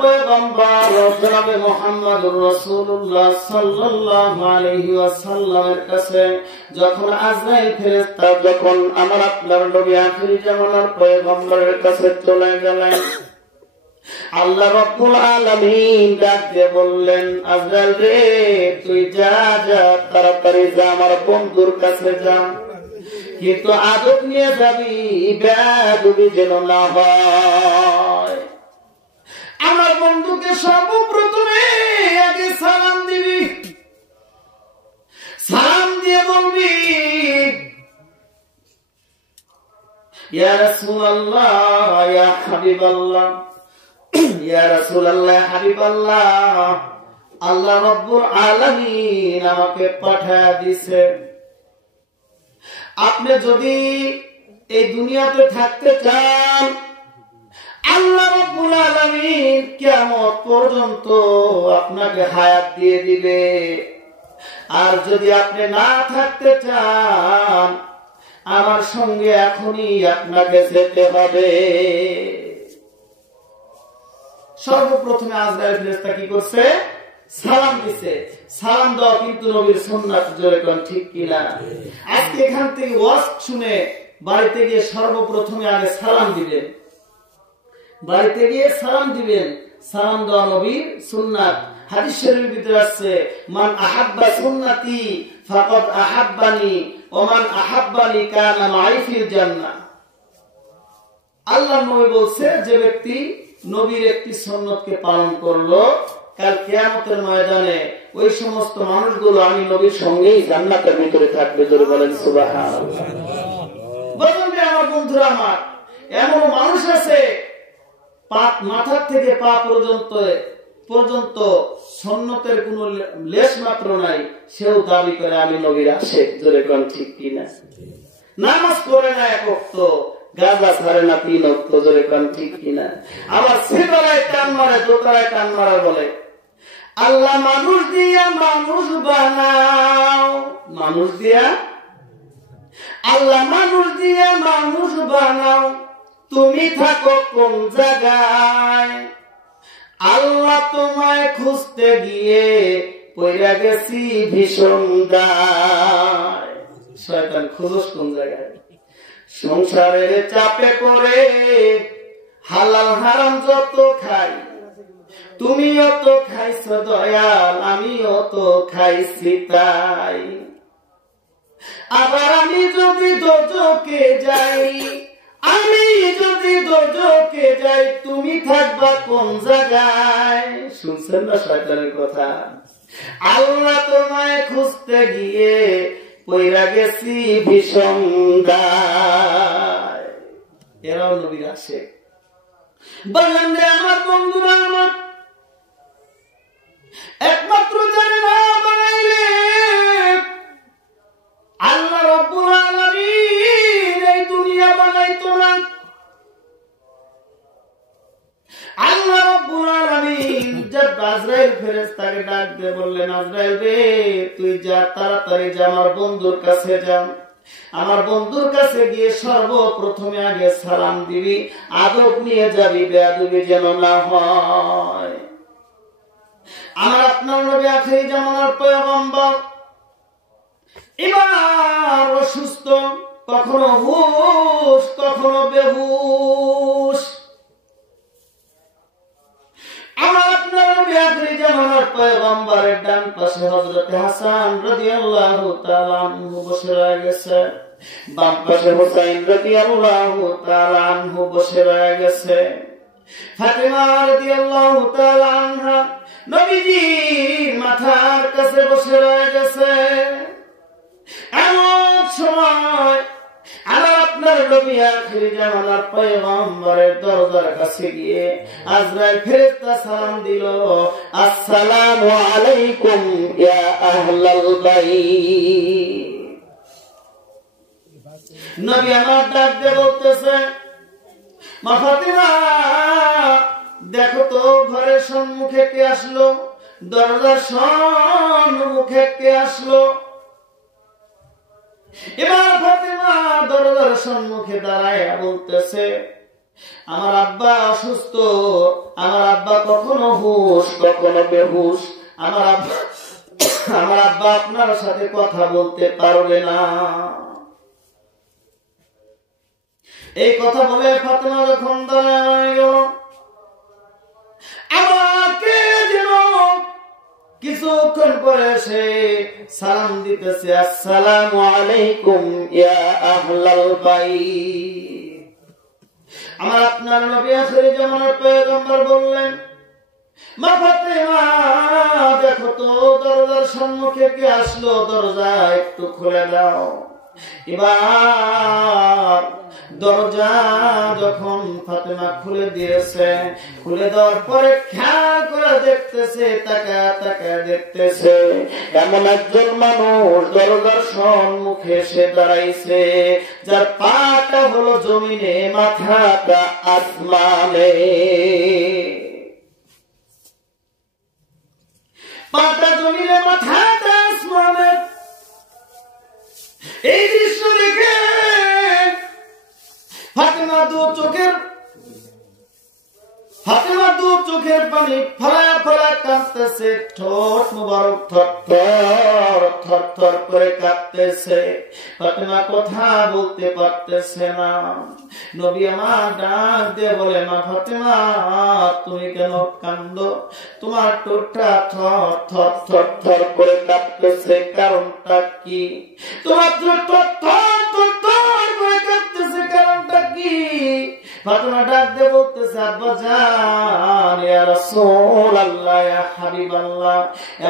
পয়গম্বর জনাবে মুহাম্মদুর রাসূলুল্লাহ সাল্লাল্লাহু আলাইহি ওয়াসাল্লামের কাছে যখন আজরাইল ফেরেশতা যখন আমার আপনার নবী আখিরি জামানার পয়গম্বরের কাছে চলে গেলেন, আল্লাহ রাব্বুল আলামিন ডাক দিয়ে বললেন, আজরাইল রে তুই যা যা তাড়াতাড়ি যা আমার বন্ধুর কাছে যা, কিন্তু আদব নিয়ে যাবি, বেয়াদবি যেন না হয়। আমার বন্ধুকে সর্বপ্রথমে আগে সালাম দিবি, সালাম দিয়ে বলবি ইয়া রাসূলুল্লাহ ইয়া হাবিবাল্লাহ, ইয়া রাসূলুল্লাহ হাবিবাল্লাহ, আল্লাহ রাব্বুল আলামিন আমাকে পাঠিয়ে দিয়েছে। আপনি যদি এই দুনিয়াতে থাকতে চান, আল্লাহ রাব্বুল আলামিন কিয়ামত পর্যন্ত আপনাকে হায়াত দিয়ে দিবে। আর যদি আপনি না থাকতে চান, আমার সঙ্গে এখনই আপনাকে যেতে হবে। সর্বপ্রথমে আজরাইল ফেরেশতা কি করছে? সালাম দিছে। সালাম দাও কিন্তু নবীর সুন্নাত, জোরে কোন ঠিক কিনা? আজকে এখান থেকে ওয়াজ শুনে বাড়িতে গিয়ে সর্বপ্রথমে আগে সালাম দিবেন, বাড়িতে গিয়ে সালাম দিবেন। সালাম দেওয়া নবীর সুন্নাত। হাদিস শরীফের ভিতরে আছে, মান আহাব্বা সুন্নতি ফাকাদ আহাব্বানি ওয়া মান আহাব্বানি কানা মাই ফিল জান্নাহ। আল্লাহর নবী বলছে, যে ব্যক্তি নবীর একটি সুন্নতকে পালন করলো, কাল কিয়ামতের ময়দানে ওই সমস্ত মানুষগুলো আমি নবীর সঙ্গেই জান্নাতের ভিতরে থাকবে। জোরে বলেন সুবহানাল্লাহ। বলেন যে আমার বন্ধুরা, আমার এমন মানুষ আছে মাথা থেকে পা পর্যন্ত সুন্নতের কোন লেশ মাত্র নাই, সেও দাবি করে আমি নবীর আশিক। জোরে কোন ঠিক কিনা? নামাজ পড়ে না এক ওয়াক্ত, গাঁজা ছাড়ে না 3 ওয়াক্ত। জোরে কোন ঠিক কিনা? আবার সিগারেট টান মারে, দোতারায় টান মারা বলে, আল্লাহ মানুষ দিয়া মানুষ বানাও, মানুষ দিয়া আল্লাহ মানুষ দিয়া মানুষ বানাও, তুমি থাকো কোন জায়গায়? আল্লাহ তোমায় খুঁজতে গিয়ে পইরা গেছি ভীষণ দায়। শয়তান খুঁজস কোন জায়গায়? সংসারের চাপে পড়ে হালাল হারাম যত খাই, তুমিও তো খাইছো দয়াল, আমিও তো খাইছি তাই। আবার আমি যদি দোজখে যাই, আমি যদি দোজখে যাই, তুমি থাকবা কোন জায়গায়? শুনছেন না শয়তানের কথা? আল্লাহ তোমায় খুঁজতে গিয়ে পইরা গেছি ভীষণ দায়। এরাও নবীর আশিক। বললেন যে আমার বন্ধুরা, আমার একমাত্র জানে না বানাইলে আল্লাহ রাব্বুল আলামিন এই দুনিয়া বানাইতো না। আল্লাহ রাব্বুল আলামিন যে আজরাইল ফেরেশতাকে ডাক দিয়ে বললেন, আজরাইল রে তুই যা, তাড়াতাড়ি যা আমার বন্ধুর কাছে যা। আমার বন্ধুর কাছে গিয়ে সর্বপ্রথমে আগে সালাম দিবি, আদব নিয়ে যাবি, বেয়াদবি যেন না হয়। আমার আপনার নবী আখিরি জামানার পয়গম্বর এবার অসুস্থ, কখনো হুশ কখনো বেহুশ। আমার আপনার নবী আখিরি জামানার পয়গম্বরের ডান পাশে হযরত হাসান রাদিয়াল্লাহু তাআলা আনহু বসে রয়ে গেছে, বাম পাশে হুসাইন রাদিয়াল্লাহু তাআলা আনহু বসে রয়ে গেছে। ফাতিমা রাদিয়াল্লাহু তাআলা আনহা নবীজির মাথার কাছে বসে রয়ে গেছে। এমন সময় আমার আপনার নবী আখিরি জামানার পয়গম্বরের দরজার কাছে গিয়ে আজরাইল ফেরেশতা সালাম দিল, আসসালামু আলাইকুম ইয়া আহলাল বাইত। নবী আমার ডাক দিয়ে বলতেছে, মা ফাতিমা দেখো তো ঘরের সম্মুখে কে আসলো, দরজার সম্মুখে কে আসলো। এবার ফাতিমা দরজার সম্মুখে দাঁড়ায় বলতেছে, আমার আব্বা অসুস্থ, আমার আব্বা কখনো হুঁশ কখনো বেহুশ, আমার আব্বা আপনার সাথে কথা বলতে পারবে না। এই কথা বলে ফাতেমা যখন দাঁড়ায় গেল, আমাকে যেন কিছুক্ষণ পরে সে সালাম দিতেছে, আসসালামু আলাইকুম ইয়া আহলাল বাইত। আমার আপনার নবী আখির জামানার পয়গম্বর বললেন, মা ফাতেমা দেখো তো দরজার সম্মুখে কে আসলো, দরজা একটু খুলে দাও। এবার দরজা যখন ফাতেমা খুলে দিয়েছে, খুলে দেওয়ার পরে খেয়াল করে দেখতেছে, তাকা দেখতেছে এমন একজন মানুষ দরজার সম্মুখে এসে দাঁড়াইছে, যার পাটা হলো জমিনে, মাথাটা আসমানে। পাটা জমিনে, মাথাটা আসমানে। এই দৃশ্য দেখে ফাতেমা দু চোখের পানি ফলা ফলা কাঁদতেছে, ঠোঁট মুবারক থর করে কাঁদতেছে। ফাতেমা কথা বলতে পারতেছে না। নবী আমার ডাক দিয়ে বলে, মা ফাতেমা তুমি কেন কান্দো? তোমার ঠোঁটটা থর করে কাঁদতেছে, কারণটা কি? তোমার ঠোঁট থর করে কাঁদতেছে, কারণটা কি? ফাতেমা ডাক দিয়ে বলতেছে, আব্বা জান, ইয়া রাসূলুল্লাহ, ইয়া হাবিবাল্লাহ,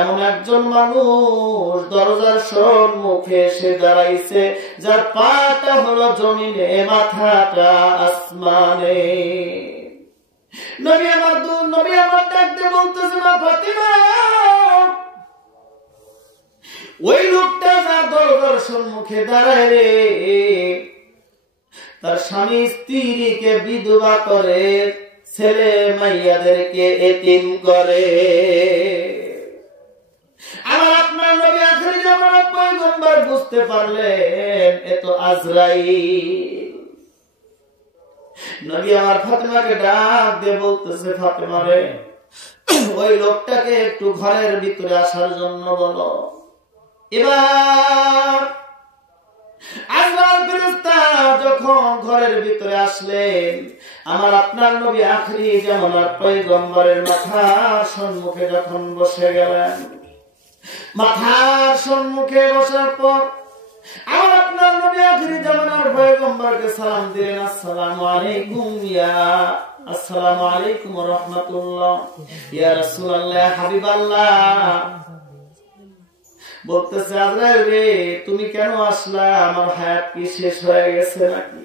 এমন একজন মানুষ দরজার সম্মুখে এসে দাঁড়াইছে, যার পাটা হলো জমিনে, মাথাটা আসমানে। নবী আমার ডাক দিয়ে বলতেছে, মা ফাতেমা ওই লোকটা যার দরজার সম্মুখে দাঁড়ায় রে, তার স্বামী স্ত্রীকে বিধবা করে, ছেলে মাইয়াদেরকে এতিম করে। আমার আপনার নবী আখির জামানার পয়গম্বর বুঝতে পারলেন এ তো আজরাইল। নবী আমার ফাতেমাকে ডাক দিয়ে বলতেছে, ফাতেমা রে, ওই লোকটাকে একটু ঘরের ভিতরে আসার জন্য বলো। এবার আজরাইল ফেরেশতা যখন ঘরের ভিতরে আসলেন, আমার আপনার নবী আখিরি জামানার পয়গম্বরের মাথার সম্মুখে যখন বসে গেলেন, মাথার সম্মুখে বসার পর আমার আপনার নবী আখিরি জামানার পয়গম্বরকে সালাম দিলেন, আসসালামু আলাইকুম ওয়া রাহমাতুল্লাহ, ইয়া রাসূলুল্লাহ, হাবিবাল্লাহ। বলতেছে, আজরাইল রে, তুমি কেন আসলা? আমার হায়াত কি শেষ হয়ে গেছে নাকি?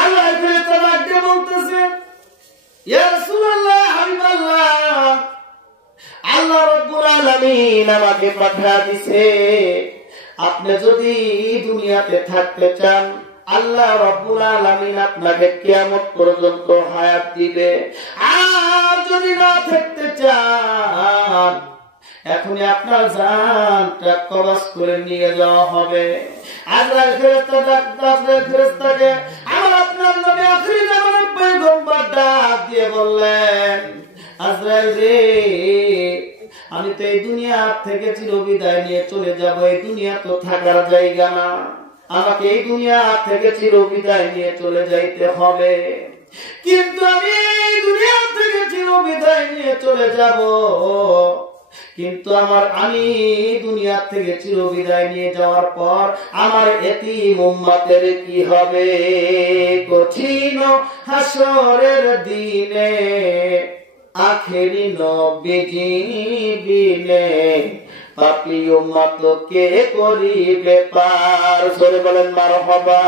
আল্লাহ বলতেছে, ইয়া রাসূলুল্লাহ, হাবিবাল্লাহ, আল্লাহ রাব্বুল আলামিন আমাকে পাঠিয়ে দিয়েছে, আপনি যদি দুনিয়াতে থাকতে চান, আল্লাহ রাব্বুল আলামিন আপনাকে কিয়ামত পর্যন্ত হায়াত দিবে। আর যদি না থাকতে চান, এখনই আপনার জানটা কবজ করে নিয়ে যাওয়া হবে। আজরাইল ফেরেশতাকে আমার আপনার নবী আখিরি জামানার পয়গম্বর ডাক দিয়ে বললেন, আজরাইল রে, আমি তো এই দুনিয়া থেকে চিরবিদায় নিয়ে চলে যাব। এই দুনিয়া তো থাকার জায়গা না, আমাকে এই দুনিয়া থেকে চিরবিদায় নিয়ে চলে যাইতে হবে। কিন্তু আমি এই দুনিয়া থেকে চিরবিদায় নিয়ে চলে যাব, কিন্তু আমি দুনিয়া থেকে চিরবিদায় নিয়ে যাওয়ার পর আমার এতিম উম্মতের কি হবে? কঠিন হাসরের দিনে আখেরি নবীজি বিনে পাপী উম্মত কে করিবে পার? সরে বলেন মারহাবা।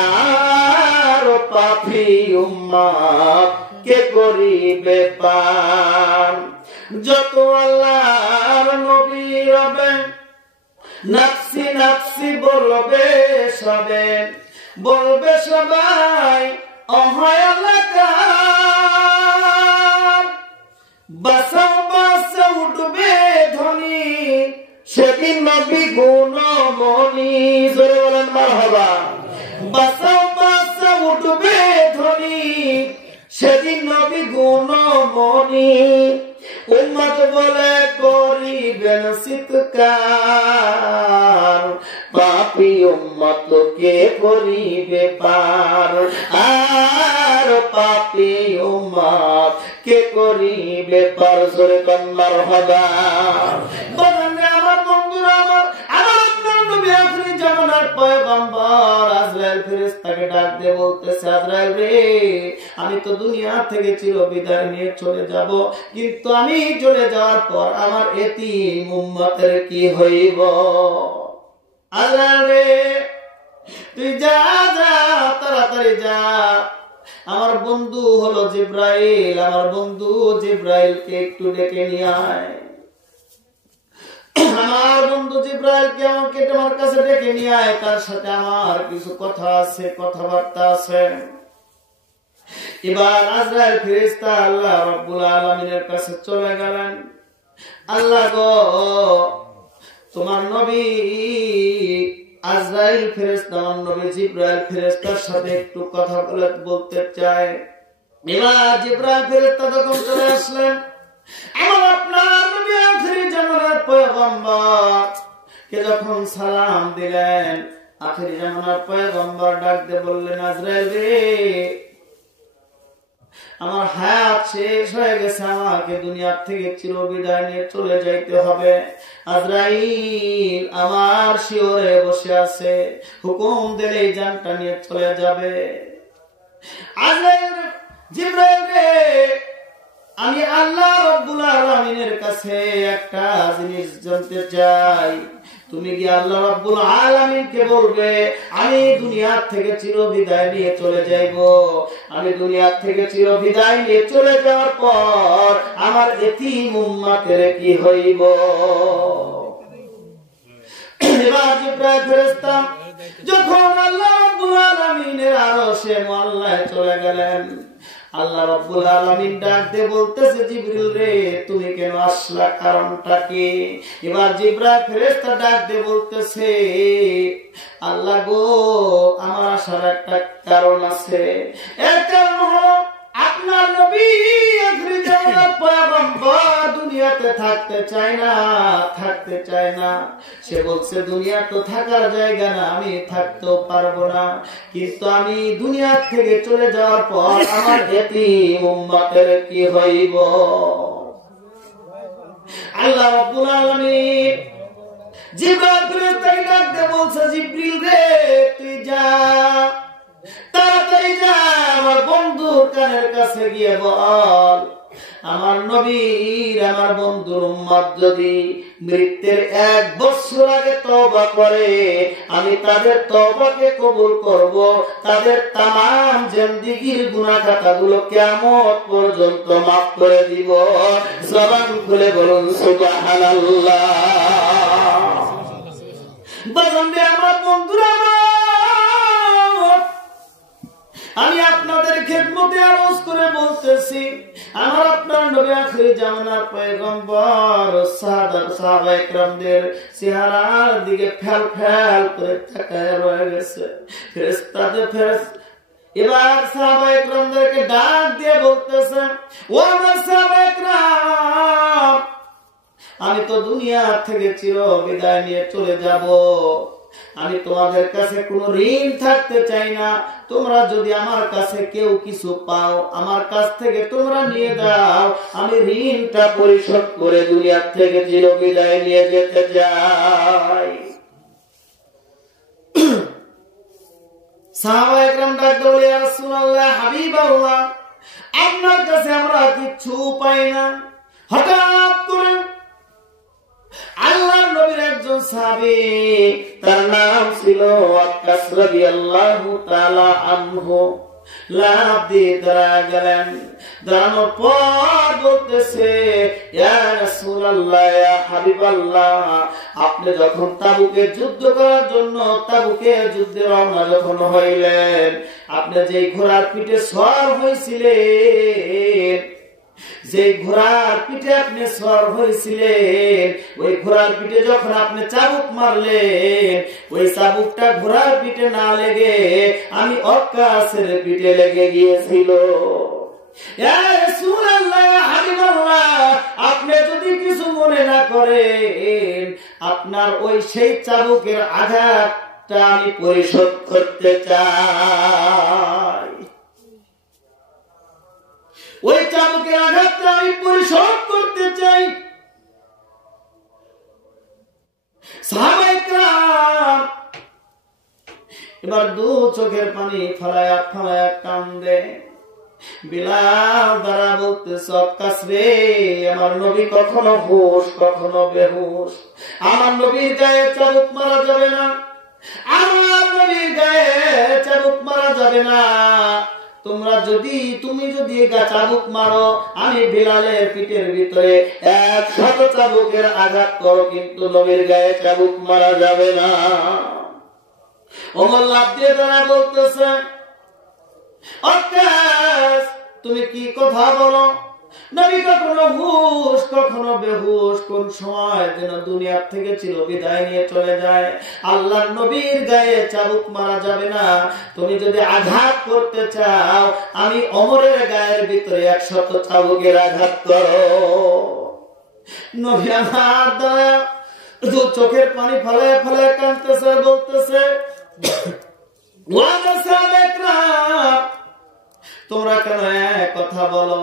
আর পাপী উম্মত কে করিবে পার? যত আল্লাহর নবী রবে, নাফসি নাফসি বলবে সবাই অহয়ালাকার। বাসাও বাসা উঠবে ধ্বনি, সেদিন নবী গুণমণি। জোরে বলেন মারহাবা। বাসাও বাসা উঠবে সেদিন নবী গুণমণি উম্মত বলে করিবেন চিৎকার, পাপী উম্মত কে করিবে পার, আর পাপী উম্মত কে করিবে পার। জোরে কোন মারহাবা। আমার বন্ধুরা, আমার আপনার নবী আখিরি জামানার পয়গম্বর আজরাইল ফেরেশতাকে ডাক দিয়ে বলতেছে, আজরাইল রে, আমি তো দুনিয়া থেকে চিরবিদায় নিয়ে চলে যাব, কিন্তু আমি চলে যাওয়ার পর আমার এতিম উম্মতের কি হইব? আজরাইল রে, তুই যা যা, তাড়াতাড়ি যা, আমার বন্ধু হলো জিব্রাইল, আমার বন্ধু জিব্রাইলকে একটু ডেকে নিয়ে আয়। আমার বন্ধু জিব্রাইলকে আমাকে তোমার কাছে ডেকে নিয়ে আয়, তার সাথে আমার কিছু কথা আছে, কথাবার্তা আছে। এবার আজরাইল ফেরেশতা আল্লাহ রাব্বুল আলামিনের কাছে চলে গেলেন। আল্লাহ গো, তোমার নবী আজরাইল ফেরেশতা আমার নবী জিব্রাইল ফেরেশতার সাথে একটু কথা বলতে চায়। এবার জিব্রাইল ফেরেশতা যখন চলে আসলেন, আমার আপনার নবী আখিরি জামানার পয়গম্বর কে যখন সালাম দিলেন, আখিরি জামানার পয়গম্বর ডাক দিয়ে বললেন, আজরাইল রে, আমার হায়াত শেষ হয়ে গেছে, আমাকে দুনিয়া থেকে চিরবিদায় নিয়ে চলে যাইতে হবে। আজরাইল আমার শিওরে বসে আছে, হুকুম দিলেই জানটা নিয়ে চলে যাবে। আজরাইল জিব্রাইল রে, আমি আল্লাহ রাব্বুল আলামিনের কাছে একটা জিনিস জানতে চাই, তুমি কি আল্লাহ রাব্বুল আলামিনকে বলবে আমি দুনিয়া থেকে চিরবিদায় নিয়ে চলে যাইব, আমি দুনিয়া থেকে চিরবিদায় নিয়ে চলে যাওয়ার পর আমার এতিম উম্মতের কি হইব? এবার জিব্রাইল ফেরেশতা যখন আল্লাহ রাব্বুল আলামিনের আরশে মুআল্লায় চলে গেলেন, আল্লাহ রাব্বুল আলামিন ডাক দিয়ে বলতেছে, জিবরিল রে, তুমি কেন আসলা, কারণটা কি? এবার জিবরাইল ফেরেশতা ডাক দিয়ে বলতেছে, আল্লাহ গো, আমার আসার একটা কারণ আছে। এর কারণ হলো আপনার নবী আখিরি জামানার পয়গম্বর দুনিয়াতে থাকতে চায় না। সে বলছে, দুনিয়া তো থাকার জায়গা না, আমি থাকতেও পারবো না, কিন্তু আমি দুনিয়া থেকে চলে যাওয়ার পর আমার এতিম উম্মতের কি হইব? আল্লাহ রাব্বুল আলামিন জিবরাইল ফেরেশতাকে ডাক দিয়ে বলছে, জিবরিল রে, তুই যা, তাড়াতাড়ি যা, আমার বন্ধুর কানের কাছে গিয়ে বল, আমার নবীর, আমার বন্ধুর উম্মত যদি মৃত্যুর 1 বছর আগে তওবা করে, আমি তাদের তওবাকে কবুল করব, তাদের তামাম জিন্দেগীর গুনাহ খাতাগুলো কিয়ামত পর্যন্ত মাফ করে দিব। জবান খুলে বলুন সুবহানাল্লাহ। বাজানবে আমার বন্ধুরা, আমি আপনাদের খেদমতে আরজ করে বলতেছি, আমার আপনার নবী আখিরি জামানার পয়গম্বর সাহাবায়ে কেরামদের চেহারার দিকে ফেল ফেল করে তাকায় রয়ে গেছে। এবার সাহাবায়ে কেরামদেরকে ডাক দিয়ে বলতেছে, ও আমার সাহাবায়ে কেরাম, আমি তো দুনিয়া থেকে চিরবিদায় নিয়ে চলে যাব, আমি তোমাদের কাছে কোনো ঋণ থাকতে চাই না। তোমরা যদি আমার কাছে কেউ কিছু পাও, আমার কাছ থেকে তোমরা নিয়ে দাও, আমি ঋণটা পরিশোধ করে দুনিয়া থেকে চিরবিদায় নিয়ে যেতে চাই। সাহাবায়ে কেরাম ডাক দিয়ে, ইয়া রাসূলুল্লাহ, হাবিবাল্লাহ, আপনার কাছে আমরা কিচ্ছু পাই না। হঠাৎ করে আল্লাহর নবীর একজন সাহাবী, তার নাম ছিল ওয়াক্কাস রাদিয়াল্লাহু তাআলা আনহু, লাফ দিয়ে দাঁড়া গেলেন। দাঁড়ানোর পর বলতেছে, ইয়া রাসূলুল্লাহ, ইয়া হাবিবাল্লাহ, আপনি যখন তাবুকে যুদ্ধ করার জন্য তাবুকে যুদ্ধে রওনা যখন হইলেন, আপনি যে ঘোড়ার পিঠে সওয়ার হয়েছিলেন, যে ঘোড়ার পিঠে আপনি সওয়ার হয়েছিলেন, ওই ঘোড়ার পিঠে যখন আপনি চাবুক মারলেন, ওই চাবুকটা ঘোড়ার পিঠে না লেগে আমি ওয়াক্কাসের পিঠে লেগে গিয়েছিল। ইয়া রাসূলুল্লাহ, ইয়া হাবিবাল্লাহ, আপনি যদি কিছু মনে না করেন, আপনার ওই সেই চাবুকের আঘাতটা আমি পরিশোধ করতে চাই। ওই চাবুকের আঘাতটা আমি পরিশোধ করতে চাই। সাহাবায়ে কেরাম এবার দু চোখের পানি ফলায়া ফলায়া কান্দে। বিলাল দ্বারা বলতেছে, আক্কাস রে, আমার নবী কখনো হুঁশ কখনো বেহুশ, আমার নবীর গায়ে চাবুক মারা যাবে না, আমার নবীর গায়ে চাবুক মারা যাবে না। তুমি যদি চাবুক মারো, আমি বিলালের পিঠের ভিতরে 100 চাবুকের আঘাত করো, কিন্তু নবীর গায়ে চাবুক মারা যাবে না। ওমর লাফ দিয়ে দাঁড়া বলতেছে, আক্কাস, তুমি কি কথা বলো? নবী কখনো হুঁশ কখনো বেহুশ, কোন সময় যেন দুনিয়ার থেকে চির বিদায় নিয়ে চলে যায়। আল্লাহর নবীর গায়ে চাবুক মারা যাবে না। তুমি যদি আঘাত করতে চাও, আমি ওমরের গায়ের ভিতরে 100 চাবুকের আঘাত করো। নবী আমার দয়া দু চোখের পানি ফলায় ফলায় কাঁদতেছে, বলতেছে, তোমরা কেন কথা বলো?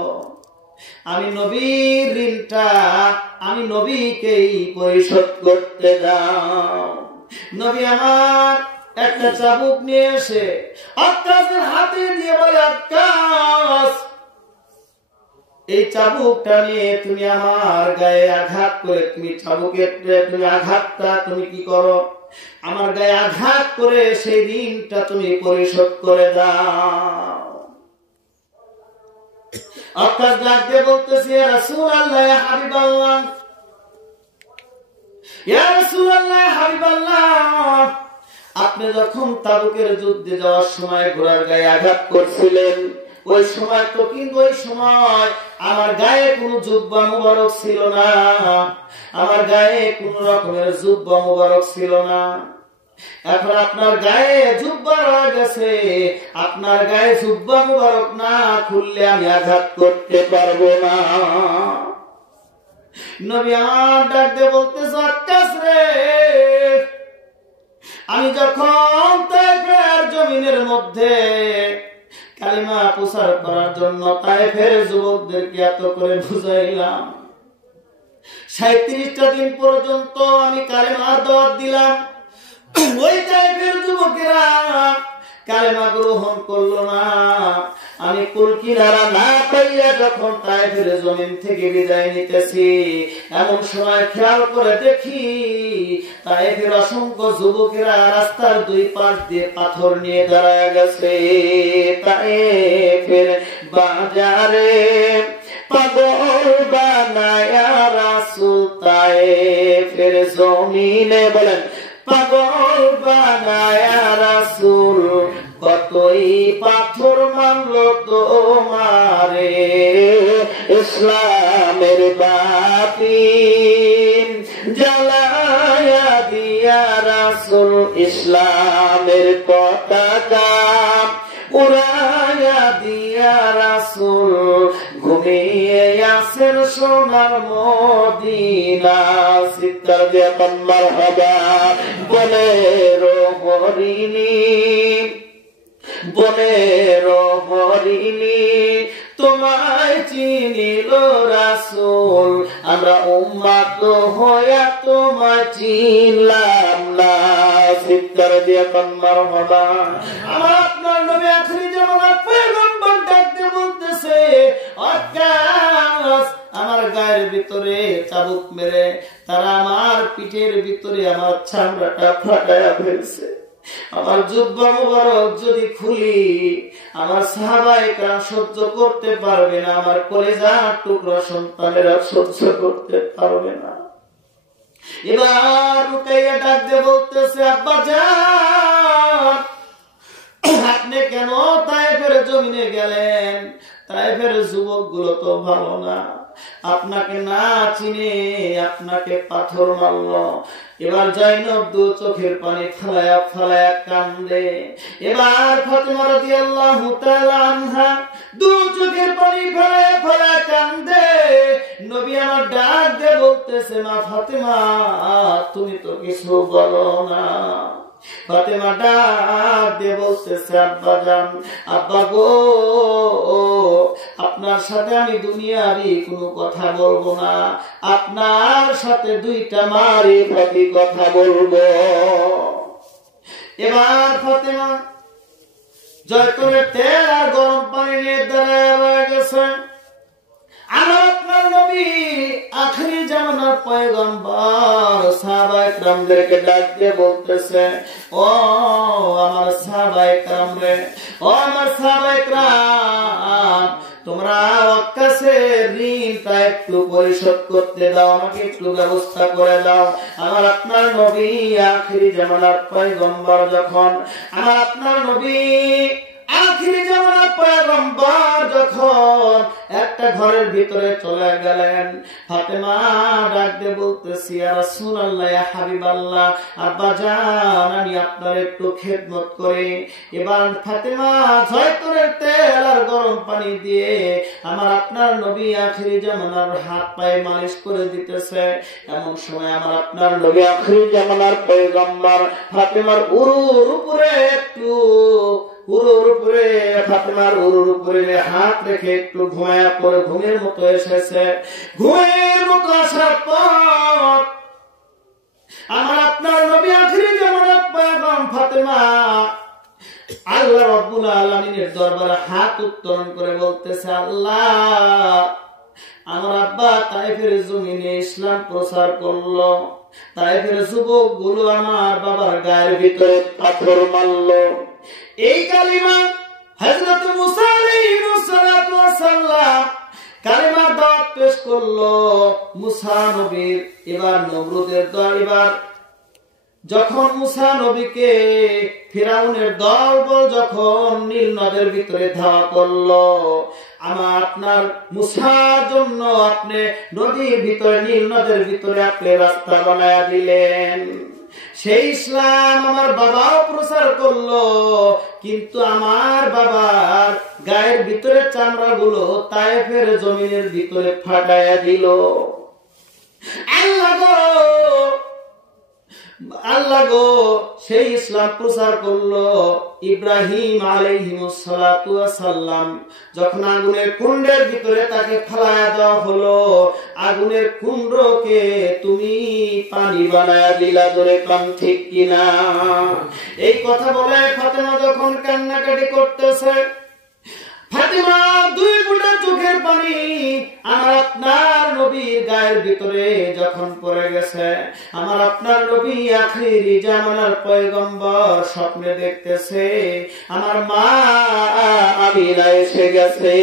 আমি নবীর ঋণটা আমি নবীকেই পরিশোধ করতে দাও। নবী আমার একটা চাবুক নিয়ে এসে আক্কাসের হাতে দিয়ে বলে, আক্কাস, এই চাবুকটা নিয়ে তুমি আমার গায়ে আঘাত করে, তুমি চাবুকের তুমি আঘাতটা তুমি কি করো? আমার গায়ে আঘাত করে সেই ঋণটা তুমি পরিশোধ করে দাও। আক্কাস ডাক দিয়ে বলতেছে, ইয়া রাসূলুল্লাহ, ইয়া হাবিবাল্লাহ, ইয়া রাসূলুল্লাহ, ইয়া হাবিবাল্লাহ, আপনি যখন তাবুকের যুদ্ধে যাওয়ার সময় ঘোড়ার গায়ে আঘাত করছিলেন, ওই সময় তো কিন্তু ওই সময় আমার গায়ে কোনো জুব্বা মুবারক ছিল না, আমার গায়ে কোন রকমের জুব্বা মুবারক ছিল না। এখন আপনার গায়ে জুব্বা রয়ে গেছে, আপনার গায়ে জুব্বা মুবারক না খুললে আমি আঘাত করতে পারবো না। নবী আমার ডাক দিয়ে বলতেছে, আক্কাস রে, আমি যখন তায়েফের জমিনের মধ্যে কালিমা প্রচার করার জন্য তায়েফের যুবকদেরকে এত করে বুঝাইলাম, 37টা দিন পর্যন্ত আমি কালিমার দাওয়াত দিলাম, ওই তায়েফের যুবকেরা কালেমা গ্রহণ করলো না। আমি কুল কিনারা না পাইয়া যখন তায়েফের জমিন থেকে বিদায় নিতেছি, এমন সময় খেয়াল করে দেখি তায়েফের অসংখ্য যুবকেরা রাস্তার দুই পাশ দিয়ে পাথর নিয়ে দাঁড়ায় গেছে। তায়েফের বাজারে পাগল বানায়া রাসূল তায়েফের জমিনে, বলেন, পাগল বানায়া রাসূল কতই পাথর মানলো তোমারে, ইসলামের বাতি জ্বালায়া দিয়া রাসূল ইসলামের পতাকা উড়ায়া দিয়া রাসূল ঘুমিয়ে আছেন সোনার মদিনা। চিৎকার দিয়া মারহাবা। বলেরো হরিণী, বলেরো হরিণী, তোমায় চিনিল রাসূল, আমরা উম্মত হইয়া তোমায় চিনলাম না। চিৎকার দিয়া মারহাবা। আমার আপনার নবী আখিরি জামানার পয়গম্বর ডাকতে বলতেছে, আক্কাস, আমার গায়ের ভিতরে চাবুক মেরে তারা আমার পিঠের ভিতরে আমার চামড়াটা ফাটায়া ফেলছে। আমার জুব্বা মুবারক যদি খুলি, আমার সাহাবায়ে কেরাম সহ্য করতে পারবে না, আমার কলেজার টুকরা সন্তানেরা সহ্য করতে পারবে না। এবার রুকাইয়া ডাক দিয়ে বলতেছে, আব্বা জান, আপনি কেন তায়েফের জমিনে গেলেন? তায়েফের যুবক গুলো তো ভালো না, আপনাকে না চিনে আপনাকে পাথর মারলো। এবার জাইনব দু চোখের পানি ফেলায়া ফেলায়া কান্দে। এবার ফাতেমা রাদিয়াল্লাহু তাআলা আনহা দু চোখের পানি বলতেছে, মা ফাতেমা তুমি তো কিছু বলো না। ফাতেমা ডাক দিয়ে বলতেছে, আব্বা জান, আব্বা গো, আপনার সাথে আমি দুনিয়াবি কোনো কথা বলবো না, আপনার সাথে দুইটা মারি ফাটি কথা বলবো। এবার ফাতেমা জয়তুনের তেল আর গরম পানি নিয়ে দাঁড়ায় গেছে। আমার আপনার নবী আখেরি জামানার পয়গম্বর সাহাবায়ে কেরামদেরকে ডাক দিয়ে বলতেছে, ও আমার সাহাবায়ে কেরাম রে, ও আমার সাহাবায়ে কেরাম, তোমরা ওয়াক্কাসে ঋণটা একটু পরিশোধ করতে দাও, আমাকে একটু ব্যবস্থা করে দাও। আমার আপনার নবী আখেরি জামানার পয়গম্বর যখন, আমার আপনার নবী আখেরি জামানার পয়গম্বর যখন একটা ঘরের ভিতরে চলে গেলেন, ফাতেমা ডাক দিয়ে বলতেছি, ইয়া রাসূলুল্লাহ, ইয়া হাবিবাল্লাহ, আব্বা জান আমি আপনার একটু খেদমত করি। এবার ফাতেমা জয়তুনের তেল আর গরম পানি দিয়ে আমার আপনার নবী আখেরি জামানার হাত পায়ে মালিশ করে দিতেছে। এমন সময় আমার আপনার নবী আখেরি জামানার পয়গম্বর ফাতেমার উরুর উপরে একটু ফাতেমার উরুর উপরে হাত রেখে একটু ঘুমায়া পরে ঘুমের মতো এসেছে। ঘুমের মতো আসার পর আমার আপনার নবী আখেরি জামানার পয়গম্বর ফাতেমা আল্লাহ রাব্বুল আলামিনের দরবারে হাত উত্তোলন করে বলতেছে, আল্লাহ, আমার আব্বা তায়েফের জমিনে ইসলাম প্রচার করলো, তায়েফের যুবক গুলো আমার বাবার গায়ের ভিতরে পাথর মারলো। এই কালিমা হযরত মুসা আলাইহিস সালাতু ওয়াস সালাম কালিমার দাওয়াত পেশ করলো মুসা নবীর। এবার নমরুদের দরবার যখন মুসা নবীকে ফিরাউনের দলবল যখন নীল নদের ভিতরে ধাওয়া করলো, আমার আপনার মুসার জন্য আপনি নদীর ভিতরে, নীল নদের ভিতরে আপনি রাস্তা বানায়া দিলেন। সেই ইসলাম আমার বাবাও প্রচার করলো, কিন্তু আমার বাবার গায়ের ভিতরে চামড়া গুলো তায়েফের জমিনের ভিতরে ফাটায়া দিল। আল্লাহ গো, সেই ইসলাম প্রচার করলো ইব্রাহিম আলাইহিস সালাতু ওয়াস সালাম যখন আগুনের কুণ্ডের ভিতরে তাকে ফেলায়া দেওয়া হলো, আগুনের কুণ্ডকে তুমি পানি বানায়া দিলা। ধরে কান ঠিক কিনা? এই কথা বলে ফাতেমা যখন কান্নাকাটি করতেছে, ফাতেমা দুই ফোঁটা চোখের পানি আমার আপনার নবীর গায়ের ভিতরে যখন পড়ে গেছে, আমার আপনার নবী আখেরি জামানার পয়গম্বর স্বপ্নে দেখতেছে আমার মা আমিনা এসে গেছে।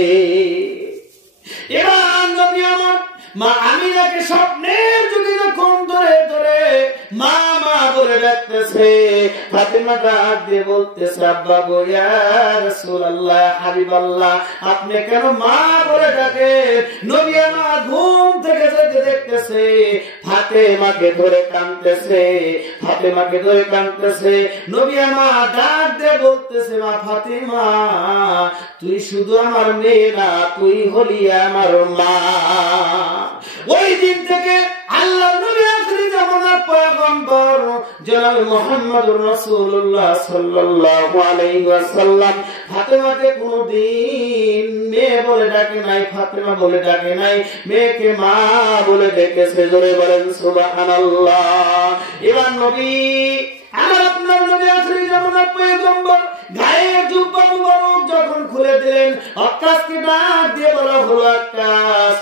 এবার নবী আমার মা আমিনাকে স্বপ্নের যুগে যখন ধরে ধরে মা মা বলে ডাকতেছে, ফাতেমা ডাক দিয়ে বলতেছে, আব্বা গো, ইয়া রাসূলুল্লাহ, হাবিবাল্লাহ, আপনি কেন মা বলে ডাকেন? নবী আমার ঘুম থেকে যেতে দেখতেছে ফাতেমাকে ধরে কাঁদতেছে, ফাতেমাকে ধরে কাঁদতেছে। নবী আমার ডাক দিয়ে বলতেছে, মা ফাতেমা, তুই শুধু আমার মেয়ে না, তুই হলি আমার মা। ওই দিন থেকে আল্লাহ নবী আখেরি জামানার পয়গম্বর জনাব মুহাম্মদুর রাসূলুল্লাহ সাল্লাল্লাহু আলাইহি ওয়াসাল্লাম ফাতেমাকে কোনদিন মেয়ে বলে ডাকে নাই, ফাতেমা বলে ডাকে নাই, মেয়েকে মা বলে ডেকেছে। জোরে বলেন সুবহানাল্লাহ। এবার নবী আমার আপনার নবী আখেরি জামানার পয়গম্বর গায়ের জুব্বা মুবারক যখন খুলে দিলেন, আকাশকে ডাক দিয়ে বলা হলো, আকাশ